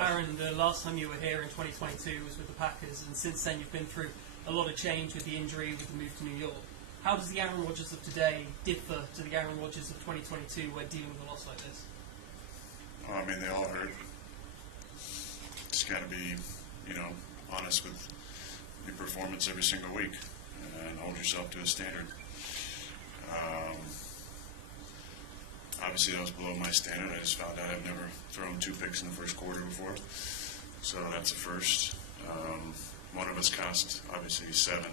Aaron, the last time you were here in 2022 was with the Packers, and since then you've been through a lot of change with the injury, with the move to New York. How does the Aaron Rodgers of today differ to the Aaron Rodgers of 2022 when dealing with a loss like this? Well, I mean, they all hurt. Just got to be, honest with your performance every single week and hold yourself to a standard. Obviously, that was below my standard. I just found out I've never thrown 2 picks in the first quarter before, so that's a first. One of us cost, obviously, 7,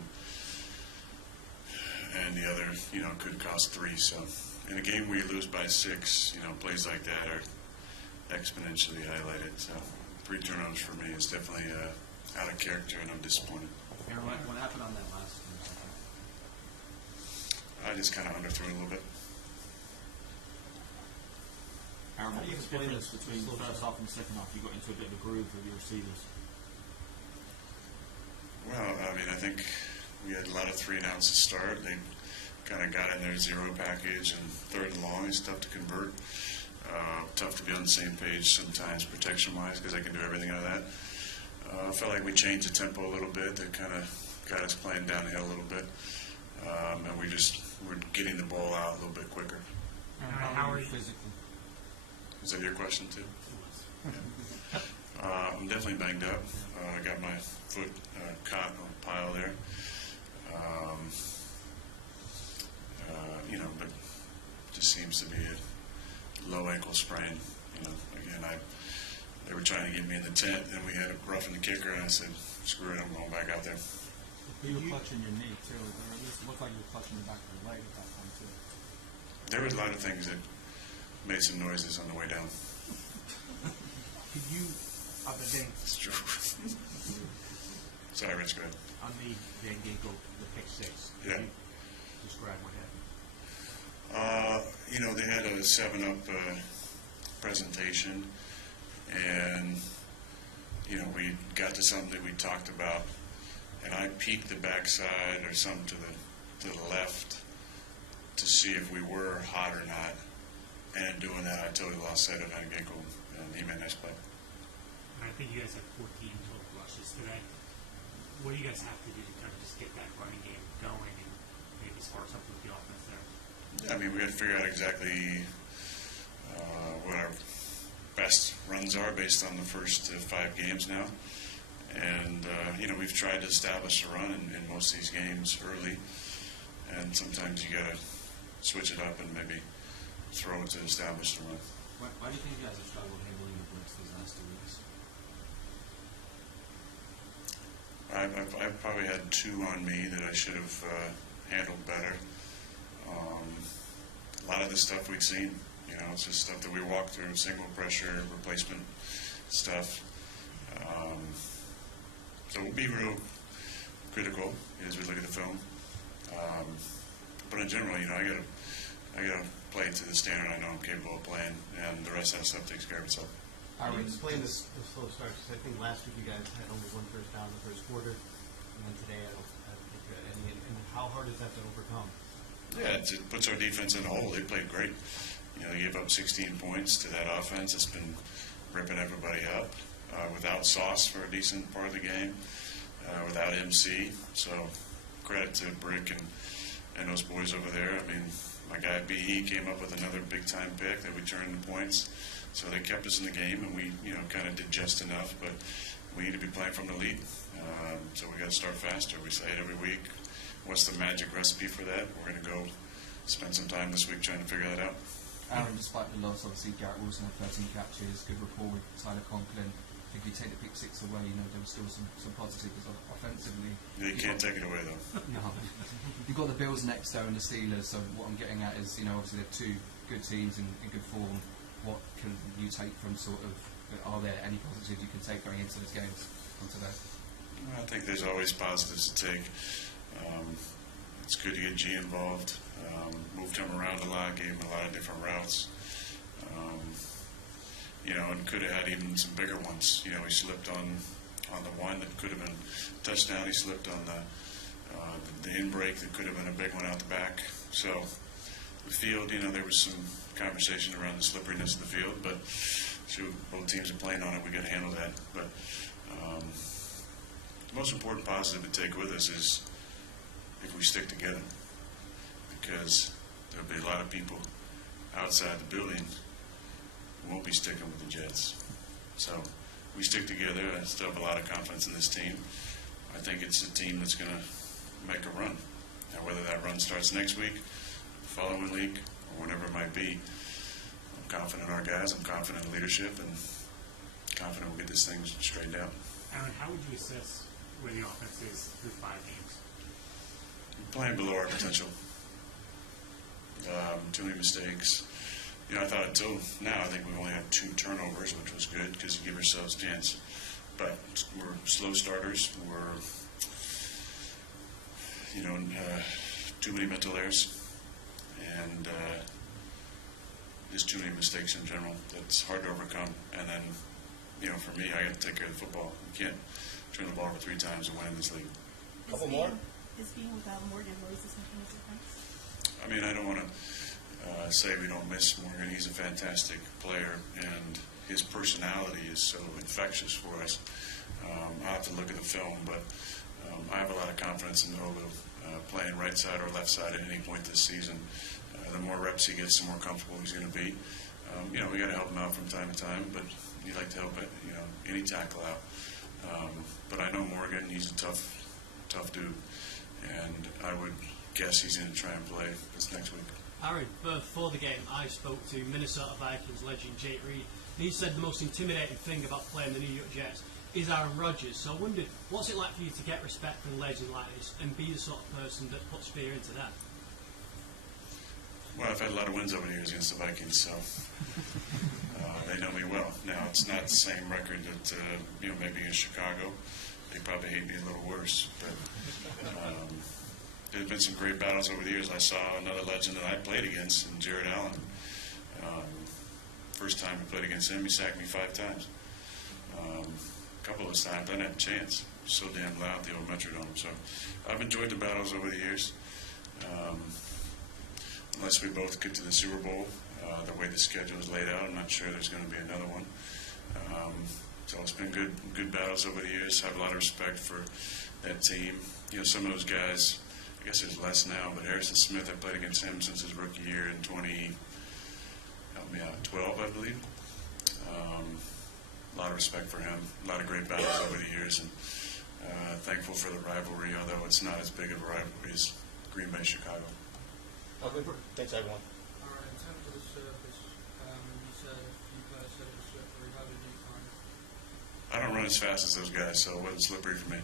and the other, could cost 3. So in a game where you lose by 6, plays like that are exponentially highlighted. So 3 turnovers for me is definitely out of character, and I'm disappointed. Aaron, what happened on that last one? I just kind of underthrew it a little bit. Aaron, what was the difference between the first half and the second half? You got into a bit of a groove with your receivers. Well, I mean, I think we had a lot of 3-and-outs to start. They kind of got in their zero package, and 3rd and long is tough to convert. Tough to be on the same page sometimes protection-wise because I can do everything out of that. I felt like we changed the tempo a little bit. That kind of got us playing downhill a little bit. And we're getting the ball out a little bit quicker. How are you physically? Is that your question, too? Yeah. I'm definitely banged up. I got my foot caught on a pile there. But just seems to be a low ankle sprain. Again, they were trying to get me in the tent, and we had a roughing the kicker, and I said, screw it, I'm going back out there. You were clutching your knee, too, or at least it looked like you were clutching the back of your leg at that point, too. There were a lot of things that made some noises on the way down. Could you, It's true. Sorry, Rich, go ahead. on the Van Ginkel, the pick 6, Yeah. describe what happened? They had a 7-up presentation, and, we got to something that we talked about, and I peeked the backside or something to the left to see if we were hot or not. And in doing that, I totally lost sight of Van Ginkel, and he made a nice play. I think you guys have 14 total rushes today. What do you guys have to do to kind of just get that running game going and maybe spark something with the offense there? Yeah, I mean, we got to figure out exactly what our best runs are based on the first 5 games now. And, we've tried to establish a run in most of these games early. And sometimes you got to switch it up and maybe throw it to establish the run. Why do you think you guys have struggled handling the blitz these last 2 weeks? I've probably had 2 on me that I should have handled better. A lot of the stuff we've seen, it's just stuff that we walk through, single pressure, replacement stuff. So we'll be real critical as we look at the film. But in general, I gotta play to the standard I know I'm capable of playing, and the rest of that stuff takes care of itself. How do you explain the slow start? Because I think last week you guys had only 1 first down in the first quarter, and then today I don't think you had any. And how hard is that to overcome? Yeah, it puts our defense in a hole. They played great. They gave up 16 points to that offense. It's been ripping everybody up without Sauce for a decent part of the game, without MC. So credit to Brick and those boys over there. I mean, my guy B.E. came up with another big-time pick that we turned into points. So they kept us in the game, and we, kind of did just enough. But we need to be playing from the lead. So we got to start faster. We say it every week. What's the magic recipe for that? We're going to go spend some time this week trying to figure that out. Aaron, despite the loss, obviously Garrett Wilson had 13 catches, good rapport with Tyler Conklin. I think if you take the pick 6 away, there was still some positives offensively. Yeah, you can't take it away, though. No. You've got the Bills next, though, and the Steelers. So what I'm getting at is, obviously they're 2 good teams in good form. What can you take from are there any positives you can take going into those games on today? I think there's always positives to take. It's good to get G involved. Moved him around a lot, gave him a lot of different routes. And could have had even some bigger ones. He slipped on the one that could have been a touchdown. He slipped on the in-break that could have been a big one out the back. So the field, there was some conversation around the slipperiness of the field, but shoot, both teams are playing on it. We got to handle that. But the most important positive to take with us is if we stick together, because there'll be a lot of people outside the building who won't be sticking with the Jets. So we stick together. I still have a lot of confidence in this team. I think it's a team that's going to make a run. Now, whether that run starts next week, the following week, or whenever it might be, I'm confident in our guys. I'm confident in leadership, and confident we'll get this thing straightened out. Aaron, how would you assess where the offense is through 5 games? We're playing below our potential. Too many mistakes. I thought until now, I think we've only had 2 turnovers, which was good because you give ourselves a chance. But we're slow starters. We're, too many mental errors, and just too many mistakes in general. That's hard to overcome. And then, for me, I got to take care of the football. You can't turn the ball over 3 times and win in this league. Couple more? Is being without Morgan Moses making a difference? I mean, I don't want to say we don't miss Morgan. He's a fantastic player, and his personality is so infectious for us. I'll have to look at the film, but I have a lot of confidence in Olu playing right side or left side at any point this season. The more reps he gets, the more comfortable he's going to be. We got to help him out from time to time, but you like to help any tackle out. But I know Morgan; he's a tough dude, and I would guess he's going to try and play this next week. Aaron, before the game, I spoke to Minnesota Vikings legend Jake Reed, and he said the most intimidating thing about playing the New York Jets is Aaron Rodgers. So I wondered, what's it like for you to get respect from a legend like this and be the sort of person that puts fear into that? Well, I've had a lot of wins over the years against the Vikings, so they know me well. Now, it's not the same record that, maybe in Chicago. They probably hate me a little worse. But there's been some great battles over the years. I saw another legend that I played against, in Jared Allen. First time I played against him, he sacked me 5 times. A couple of those times, I didn't have a chance. It was so damn loud, the old Metrodome. So I've enjoyed the battles over the years. Unless we both get to the Super Bowl, the way the schedule is laid out, I'm not sure there's going to be another one. So it's been good battles over the years. I have a lot of respect for that team. Some of those guys, I guess there's less now, but Harrison Smith, I played against him since his rookie year in 2012, I believe. A lot of respect for him. A lot of great battles over the years, and thankful for the rivalry, although it's not as big of a rivalry as Green Bay, Chicago. Okay. Thanks, everyone. All right, in terms of the surface, you said you guys said it was slippery. How did you find it? I don't run as fast as those guys, so it wasn't slippery for me.